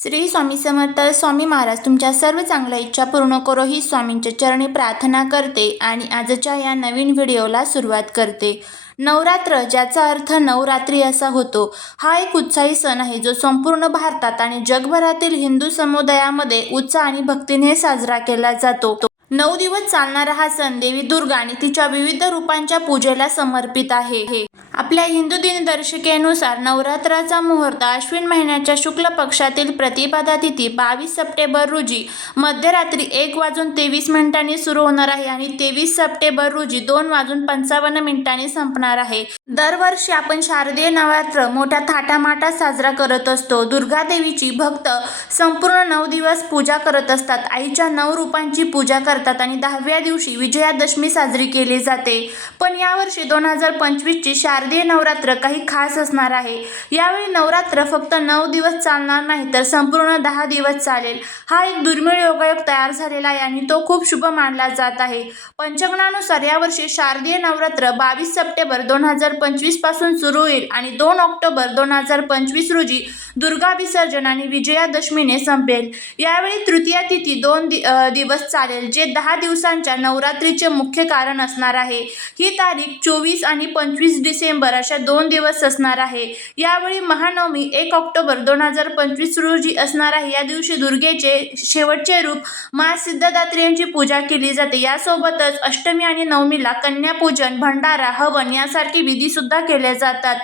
श्री स्वामी समर्थ स्वामी महाराज तुमच्या सर्व चांगल्या इच्छा पूर्ण करो ही स्वामींच्या चरणी प्रार्थना करते आणि आजच्या या नवीन व्हिडिओला सुरुवात करते. नवरात्र ज्याचा अर्थ नवरात्री असा होतो हा एक उत्साही सण आहे जो संपूर्ण भारतात आणि जगभरातील हिंदू समुदायामध्ये उत्साह आणि भक्तीने साजरा केला जातो. नऊ दिवस चालणारा हा सण देवी दुर्गा आणि तिच्या विविध रूपांच्या पूजेला समर्पित आहे. हे आपल्या हिंदू दिनदर्शिकेनुसार नवरात्राचा मुहूर्त अश्विन महिन्याच्या शुक्ल पक्षातील प्रतिपादा तिथी बावीस सप्टेंबर रोजी मध्यरात्री एक वाजून तेवीस मिनिटांनी सुरू होणार आहे आणि तेवीस सप्टेंबर रोजी दोन वाजून पंचावन्न मिनिटांनी संपणार आहे. दरवर्षी आपण शारदीय नवरात्र मोठ्या थाटामाटात साजरा करत असतो. दुर्गा देवीची भक्त संपूर्ण नऊ दिवस पूजा करत असतात. आईच्या नऊ रूपांची पूजा करतात आणि दहाव्या दिवशी विजयादशमी साजरी केली जाते. पण यावर्षी दोन हजार पंचवीसची शारदीय नवरात्र काही खास असणार आहे. यावेळी नवरात्र फक्त नऊ दिवस चालणार नाही तर संपूर्ण दहा दिवस चालेल. हा एक दुर्मिळ योगायोग तयार झालेला आहे आणि तो खूप शुभ मानला जात आहे. पंचांगणानुसार यावर्षी शारदीय नवरात्र बावीस सप्टेंबर दोन हजार पंचवीसपासून सुरू होईल आणि दोन ऑक्टोबर दोन हजार पंचवीस रोजी दुर्गा विसर्जन आणि विजयादशमीने संपेल. यावेळी तृतीया तिथी दोन दि दिवस चालेल जे दहा दिवसांच्या नवरात्रीचे मुख्य कारण असणार आहे. ही तारीख चोवीस आणि पंचवीस डिसेंबर अशा दोन दिवस असणार आहे. यावेळी महानवमी एक ऑक्टोबर दोन हजार पंचवीस रोजी असणार आहे. या दिवशी दुर्गेचे शेवटचे रूप मा सिद्धदात्री यांची पूजा केली जाते. यासोबतच अष्टमी आणि नवमीला कन्यापूजन भंडारा हवन यासारखी विधी सुद्धा जातात.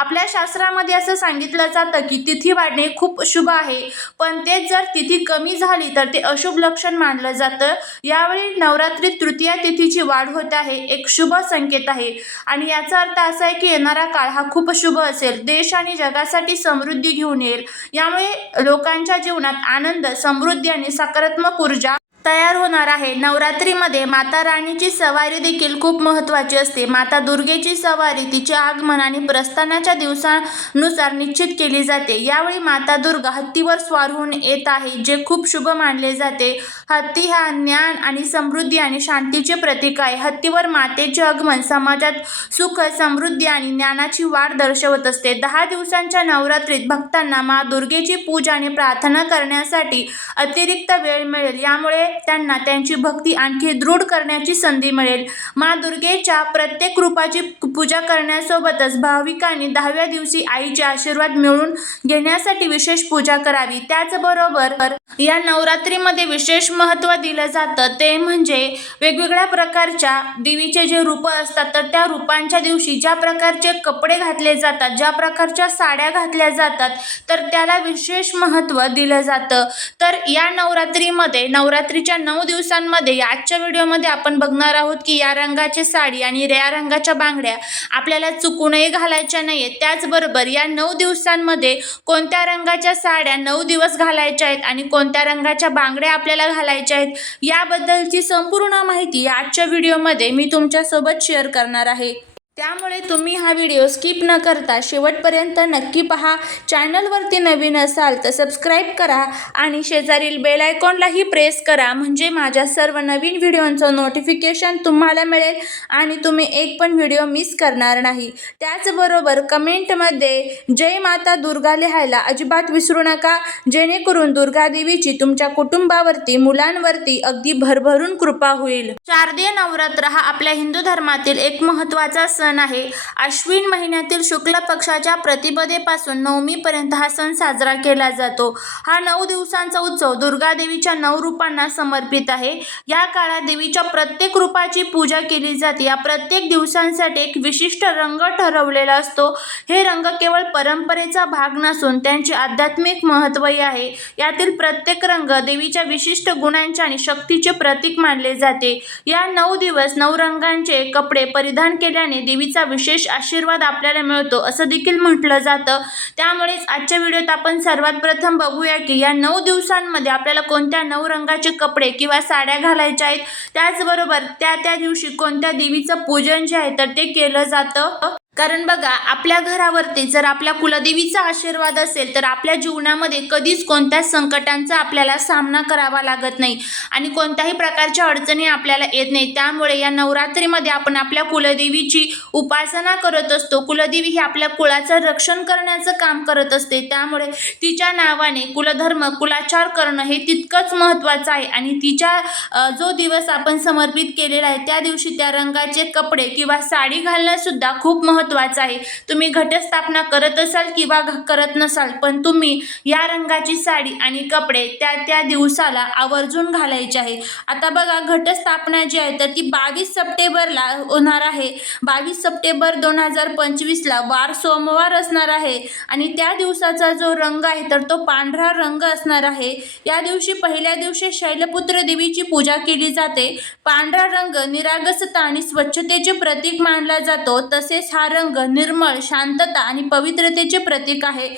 आपल्या शास्त्रामध्ये असं सांगितलं जातं की तिथी वाढणे खूप शुभ आहे. पण तेच जर तिथी कमी झाली तर ते अशुभ लक्षण मानलं जातं. यावेळी नवरात्रीत तृतीया तिथीची वाढ होत आहे एक शुभ संकेत आहे. आणि याचा अर्थ असा आहे की येणारा काळ हा खूप शुभ असेल. देश आणि जगासाठी समृद्धी घेऊन येईल. यामुळे लोकांच्या जीवनात आनंद समृद्धी आणि सकारात्मक ऊर्जा तयार होणार आहे. नवरात्रीमध्ये माता राणीची सवारी देखील खूप महत्त्वाची असते. माता दुर्गेची सवारी तिचे आगमन आणि प्रस्थानाच्या दिवसानुसार निश्चित केली जाते. यावेळी माता दुर्गा हत्तीवर स्वार होऊन येत आहे जे खूप शुभ मानले जाते. हत्ती हा ज्ञान आणि समृद्धी आणि शांतीचे प्रतीक आहे. हत्तीवर मातेचे आगमन समाजात सुख समृद्धी आणि ज्ञानाची वाढ दर्शवत असते. दहा दिवसांच्या नवरात्रीत भक्तांना मा दुर्गेची पूजा आणि प्रार्थना करण्यासाठी अतिरिक्त वेळ मिळेल. यामुळे त्यांना त्यांची भक्ती आणखी दृढ करण्याची संधी मिळेल. मा दुर्गेच्या प्रत्येक रूपाची पूजा करण्यासोबतच भाविकांनी दहाव्या दिवशी आईचे आशीर्वाद मिळवून घेण्यासाठी विशेष पूजा करावी. त्याचबरोबर या नवरात्रीमध्ये विशेष महत्त्व दिलं जातं. ते म्हणजे वेगवेगळ्या प्रकारच्या देवीचे जे रूपं असतात तर त्या रूपांच्या दिवशी ज्या प्रकारचे कपडे घातले जातात ज्या प्रकारच्या साड्या घातल्या जातात तर त्याला विशेष महत्त्व दिलं जातं. तर या नवरात्रीमध्ये नवरात्री नवरात्रीच्या नऊ दिवसांमध्ये आजच्या व्हिडिओमध्ये आपण बघणार आहोत की या रंगाची साडी आणि या रंगाच्या बांगड्या आपल्याला चुकूनही घालायच्या नाही आहेत त्याचबरोबर या नऊ दिवसांमध्ये कोणत्या रंगाच्या साड्या नऊ दिवस घालायच्या आहेत आणि कोणत्या रंगाच्या बांगड्या आपल्याला घालायच्या आहेत याबद्दलची संपूर्ण माहिती आजच्या व्हिडिओमध्ये मी तुमच्यासोबत शेअर करणार आहे. त्यामुळे तुम्ही हा व्हिडिओ स्किप न करता शेवटपर्यंत नक्की पहा. चॅनलवरती नवीन असाल तर सबस्क्राईब करा आणि शेजारील बेल आयकॉनलाही प्रेस करा. म्हणजे माझ्या सर्व नवीन व्हिडिओंचं नोटिफिकेशन तुम्हाला मिळेल आणि तुम्ही एक पण व्हिडिओ मिस करणार नाही. त्याचबरोबर कमेंटमध्ये जय माता दुर्गा लिहायला अजिबात विसरू नका. जेणेकरून दुर्गादेवीची तुमच्या कुटुंबावरती मुलांवरती अगदी भरभरून कृपा होईल. शारदीय नवरात्र हा आपल्या हिंदू धर्मातील एक महत्त्वाचा सण आहे. आश्विन महिन्यातील शुक्ल पक्षाच्या प्रतिपदेपासून नवमीपर्यंत हा सण साजरा केला जातो. हा नऊ दिवसांचा उत्सव दुर्गा देवीच्या नऊ रूपांना समर्पित आहे. या काळात देवीच्या प्रत्येक रूपाची पूजा केली जाते. या प्रत्येक दिवसांसाठी एक विशिष्ट रंग ठरवलेला असतो. हे रंग केवळ परंपरेचा भाग नसून त्यांचे आध्यात्मिक महत्त्वही आहे. यातील प्रत्येक रंग देवीच्या विशिष्ट गुणांचे आणि शक्तीचे प्रतीक मानले जाते. या नऊ दिवस नऊ रंगांचे कपडे परिधान केल्याने देवीचा विशेष आशीर्वाद आपल्याला मिळतो असं देखील म्हटलं जातं. त्यामुळेच आजच्या व्हिडिओत आपण सर्वात प्रथम बघूया की या नऊ दिवसांमध्ये आपल्याला कोणत्या नऊ रंगाचे कपडे किंवा साड्या घालायच्या आहेत? त्याचबरोबर त्या त्या दिवशी कोणत्या देवीचं पूजन जे आहे तर ते केलं जातं. कारण बघा आपल्या घरावरती जर आपल्या कुलदेवीचा आशीर्वाद असेल तर आपल्या जीवनामध्ये कधीच कोणत्याच संकटांचा आपल्याला सामना करावा लागत नाही आणि कोणत्याही प्रकारच्या अडचणी आपल्याला येत नाही. त्यामुळे या नवरात्रीमध्ये आपण आपल्या कुलदेवीची उपासना करत असतो. कुलदेवी ही आपल्या कुळाचं रक्षण करण्याचं काम करत असते. त्यामुळे तिच्या नावाने कुलधर्म कुलाचार करणं हे तितकंच महत्त्वाचं आहे आणि तिच्या जो दिवस आपण समर्पित केलेला आहे त्या दिवशी त्या रंगाचे कपडे किंवा साडी घालणंसुद्धा खूप महत्त्व महत्त्वाचं आहे. तुम्ही घटस्थापना करत असाल किंवा करत नसाल पण तुम्ही या रंगाची साडी आणि कपडे त्या त्या दिवसाला आवर्जून घालायचे आहे. आता बघा घटस्थापना जी आहे तर ती बावीस सप्टेंबरला होणार आहे. बावीस सप्टेंबर दोन हजार पंचवीसला वार सोमवार असणार आहे आणि त्या दिवसाचा जो रंग आहे तर तो पांढरा रंग असणार आहे. या दिवशी पहिल्या दिवशी शैलपुत्र देवीची पूजा केली जाते. पांढरा रंग निरागसता आणि स्वच्छतेचे प्रतीक मानला जातो. तसेच हा रंग निर्मळ शांतता आणि पवित्रतेचे प्रतीक आहे.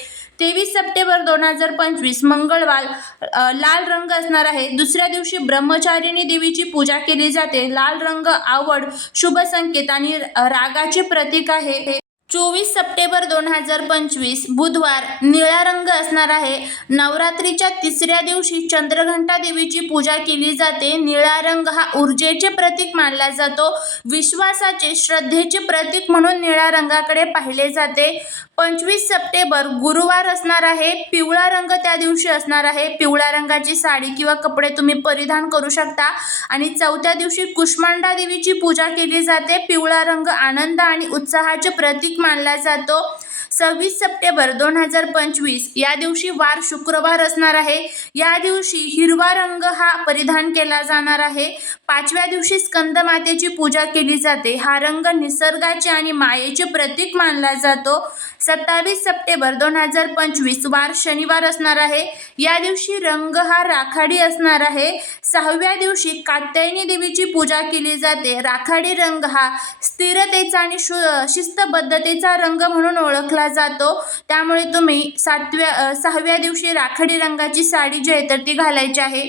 तेवीस सप्टेंबर दोन हजार पंचवीस मंगळवार लाल रंग असणार आहे. दुसऱ्या दिवशी ब्रह्मचारिणी देवीची पूजा केली जाते. लाल रंग आवड शुभ संकेत आणि रागाचे प्रतीक आहे. चोवीस सप्टेंबर दोन हजार पंचवीस बुधवार निळा रंग असणार आहे. नवरात्रीच्या तिसऱ्या दिवशी चंद्रघंटा देवीची पूजा केली जाते. निळा रंग हा ऊर्जेचे प्रतीक मानला जातो. विश्वासाचे श्रद्धेचे प्रतीक म्हणून निळ्या रंगाकडे पाहिले जाते. पंचवीस सप्टेंबर गुरुवार असणार आहे. पिवळा रंग त्या दिवशी असणार आहे. पिवळ्या रंगाची साडी किंवा कपडे तुम्ही परिधान करू शकता. आणि चौथ्या दिवशी कुष्मांडा देवीची पूजा केली जाते. पिवळा रंग आनंद आणि उत्साहाचे प्रतीक मानला जातो. सव्वीस सप्टेंबर दोन हजार पंचवीस या दिवशी वार शुक्रवार असणार आहे. या दिवशी हिरवा रंग हा परिधान केला जाणार आहे. पाचव्या दिवशी स्कंदमातेची पूजा केली जाते. हा रंग निसर्गाचे आणि मायेचे प्रतीक मानला जातो. सत्तावीस सप्टेंबर दोन हजार पंचवीस वार शनिवार असणार आहे. या दिवशी रंग हा राखाडी असणार आहे. सहाव्या दिवशी कात्यायनी देवीची पूजा केली जाते. राखाडी रंग हा स्थिरतेचा आणि शु शिस्तबद्धतेचा रंग म्हणून ओळखला जातो. त्यामुळे तुम्ही सातव्या सहाव्या दिवशी राखाडी रंगाची साडी जी आहे तर ती घालायची आहे.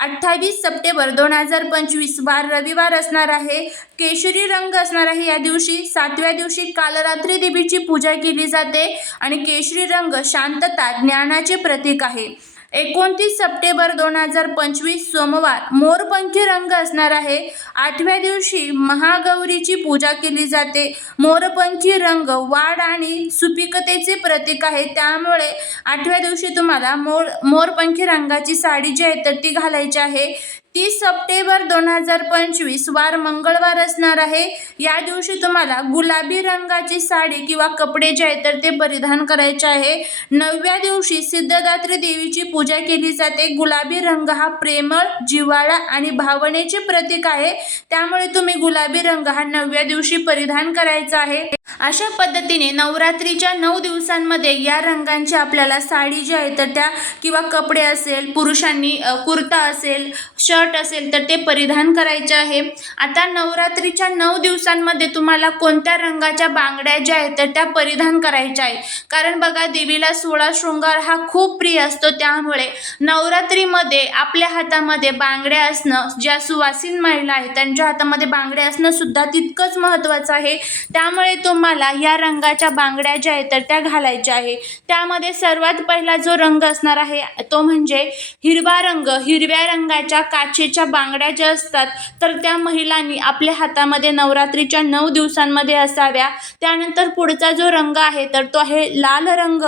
अठ्ठावीस सप्टेंबर दोन हजार पंचवीस वार रविवार असणार आहे. केशरी रंग असणार आहे या दिवशी. सातव्या दिवशी कालरात्री देवीची पूजा केली जाते आणि केशरी रंग शांतता ज्ञानाचे प्रतीक आहे. एकोणतीस सप्टेंबर दोन हजार पंचवीस सोमवार. मोरपंखी रंग असणार आहे. आठव्या दिवशी महागौरीची पूजा केली जाते. मोरपंखी रंग वाढ आणि सुपिकतेचे प्रतीक आहे. त्यामुळे आठव्या दिवशी तुम्हाला मोर मोरपंखी रंगाची साडी जी आहे तर ती घालायची आहे. तीस सप्टेंबर दोन हजार पंचवीस वार मंगळवार असणार आहे. या दिवशी तुम्हाला गुलाबी रंगाची साडी किंवा कपडे जे आहेत तर ते परिधान करायचे आहे. नवव्या दिवशी सिद्धदात्री देवीची पूजा केली जाते. गुलाबी रंग हा प्रेमळ जिव्हाळा आणि भावनेचे प्रतीक आहे. त्यामुळे तुम्ही गुलाबी रंग हा नवव्या दिवशी परिधान करायचा आहे. अशा पद्धतीने नवरात्रीच्या नऊ दिवसांमध्ये या रंगांची आपल्याला साडी जी आहे तर त्या किंवा कपडे असेल पुरुषांनी कुर्ता असेल शर्ट असेल तर ते परिधान करायचे आहे. आता नवरात्रीच्या नऊ दिवसांमध्ये तुम्हाला कोणत्या रंगाच्या बांगड्या ज्या आहेत तर त्या परिधान करायच्या आहे. कारण बघा देवीला सोळा शृंगार हा खूप प्रिय असतो. त्यामुळे नवरात्रीमध्ये आपल्या हातामध्ये बांगड्या असणं ज्या सुवासीन महिला आहेत त्यांच्या हातामध्ये बांगड्या असणं सुद्धा तितकंच महत्त्वाचं आहे. त्यामुळे तुम्हाला या रंगाच्या बांगड्या ज्या आहेत तर त्या घालायच्या आहे. त्यामध्ये सर्वात पहिला जो रंग असणार आहे तो म्हणजे हिरवा रंग. हिरव्या रंगाच्या काचेच्या बांगड्या ज्या असतात तर त्या महिलांनी आपल्या हातामध्ये नवरात्रीच्या नऊ दिवसांमध्ये असाव्या. त्यानंतर पुढचा जो रंग आहे तर तो आहे लाल रंग.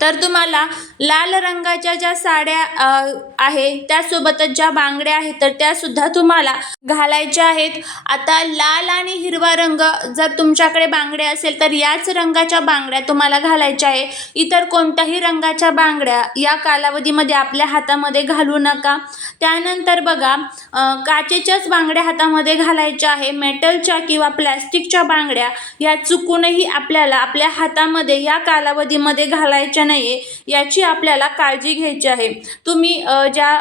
तर तुम्हाला लाल रंगाच्या ज्या साड्या आहे त्यासोबतच ज्या बांगड्या आहेत तर त्या सुद्धा तुम्हाला घालायच्या आहेत. आता लाल आणि हिरवा रंग जर तुमच्याकडे बांगड्या असेल तर याच रंगाच्या बांगड्या तुम्हाला घालायच्या आहे. इतर कोणत्याही रंगाच्या बांगड्या या कालावधीमध्ये आपल्या हातामध्ये घालू नका. त्यानंतर बघा काचेच्याच बांगड्या हातामध्ये घालायच्या आहे. मेटलच्या किंवा प्लॅस्टिकच्या बांगड्या या चुकूनही आपल्याला आपल्या हातामध्ये या कालावधीमध्ये घालायच्या नाही आहे याची आपल्याला काळजी घ्यायची आहे. तुम्ही ज्या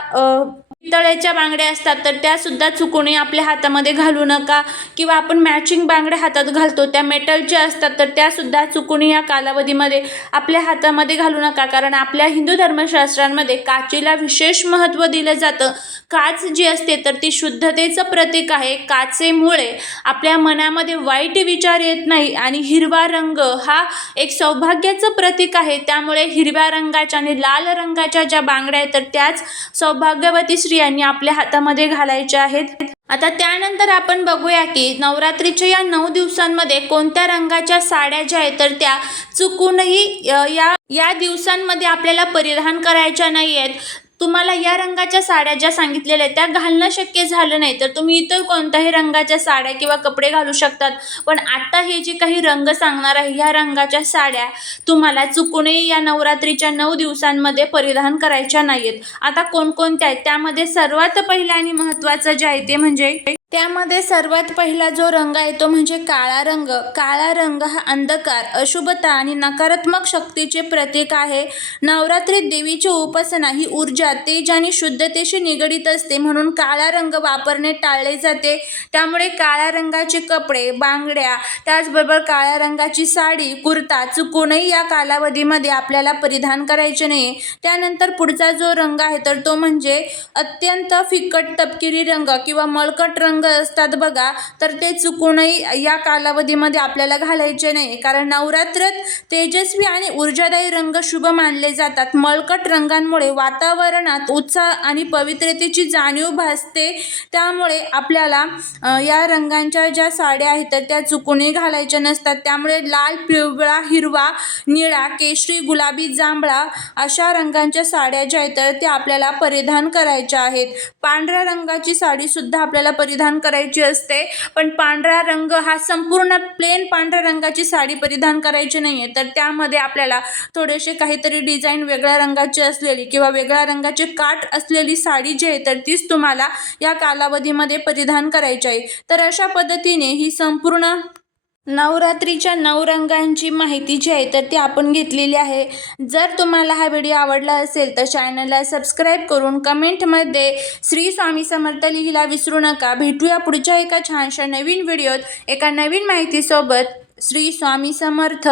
पितळ्याच्या पितळेच्या बांगड्या असतात तर त्या सुद्धा चुकूनही आपल्या हातामध्ये घालू नका. किंवा आपण मॅचिंग बांगड्या हातात घालतो त्या मेटलच्या असतात तर त्या सुद्धा चुकूनही या कालावधीमध्ये आपल्या हातामध्ये घालू नका. कारण आपल्या हिंदू धर्मशास्त्रांमध्ये काचेला विशेष महत्त्व दिलं जातं. काच जी असते तर ती शुद्धतेचं प्रतीक आहे. काचेमुळे आपल्या मनामध्ये वाईट विचार येत नाही आणि हिरवा रंग हा एक सौभाग्याचं प्रतीक आहे. त्यामुळे हिरव्या रंगाच्या आणि लाल रंगाच्या ज्या बांगड्या आहेत तर त्याच सौभाग्यवती स्त्रियांनी आपल्या हातामध्ये घालायच्या आहेत. आता त्यानंतर आपण बघूया की नवरात्रीच्या या नऊ दिवसांमध्ये कोणत्या रंगाच्या साड्या ज्या आहेत तर त्या चुकूनही या या दिवसांमध्ये आपल्याला परिधान करायच्या नाही आहेत तुम्हाला या रंगाच्या साड्या ज्या सांगितलेल्या आहेत त्या घालणं शक्य झालं नाही. तर तुम्ही इतर कोणत्याही रंगाच्या साड्या किंवा कपडे घालू शकतात. पण आत्ता हे जे काही रंग सांगणार आहे ह्या रंगाच्या साड्या तुम्हाला चुकूनही या नवरात्रीच्या नऊ दिवसांमध्ये परिधान करायच्या नाही आहेत आता कोणकोणत्या आहेत? त्यामध्ये सर्वात पहिलं आणि महत्त्वाचं जे आहे ते म्हणजे त्यामध्ये सर्वात पहिला जो रंग आहे तो म्हणजे काळा रंग. काळा रंग हा अंधकार अशुभता आणि नकारात्मक शक्तीचे प्रतीक आहे. नवरात्रीत देवीची उपासना ही ऊर्जा तेज आणि शुद्धतेशी निगडीत असते म्हणून काळा रंग वापरणे टाळले जाते. त्यामुळे काळ्या रंगाचे कपडे बांगड्या त्याचबरोबर काळ्या रंगाची साडी कुर्ता चुकूनही या कालावधीमध्ये आपल्याला परिधान करायचे नाही त्यानंतर पुढचा जो रंग आहे तर तो म्हणजे अत्यंत फिकट तपकिरी रंग किंवा मळकट रंग असतात बघा तर ते चुकूनही या कालावधीमध्ये आपल्याला घालायचे नाही. कारण नवरात्रात तेजस्वी आणि ऊर्जादायी रंग शुभ मानले जातात. मळकट रंगांमुळे वातावरणात उत्साह आणि पवित्रतेची जाणीव भासते. त्यामुळे आपल्याला या रंगांच्या ज्या साड्या आहेत तर त्या चुकूनही घालायच्या नसतात. त्यामुळे लाल पिवळा हिरवा निळा केशरी गुलाबी जांभळा अशा रंगांच्या साड्या ज्या आहेत तर त्या आपल्याला परिधान करायच्या आहेत. पांढऱ्या रंगाची साडीसुद्धा आपल्याला परिधान परिधान करायची असते. पण पांढरा रंग हा संपूर्ण प्लेन पांढऱ्या रंगाची साडी परिधान करायची नाही आहे तर त्यामध्ये आपल्याला थोडेसे काहीतरी डिझाईन वेगळ्या रंगाची असलेली किंवा वेगळ्या रंगाचे काठ असलेली साडी जी आहे तर तीच तुम्हाला या कालावधीमध्ये परिधान करायची आहे. तर अशा पद्धतीने ही संपूर्ण नवरात्रीच्या नऊ रंगांची माहिती जी आहे तर ती आपण घेतलेली आहे. जर तुम्हाला हा व्हिडिओ आवडला असेल तर चॅनलला सबस्क्राईब करून कमेंटमध्ये श्री स्वामी समर्थ लिहिला विसरू नका. भेटूया पुढच्या एका छानशा नवीन व्हिडिओत एका नवीन माहितीसोबत. श्री स्वामी समर्थ.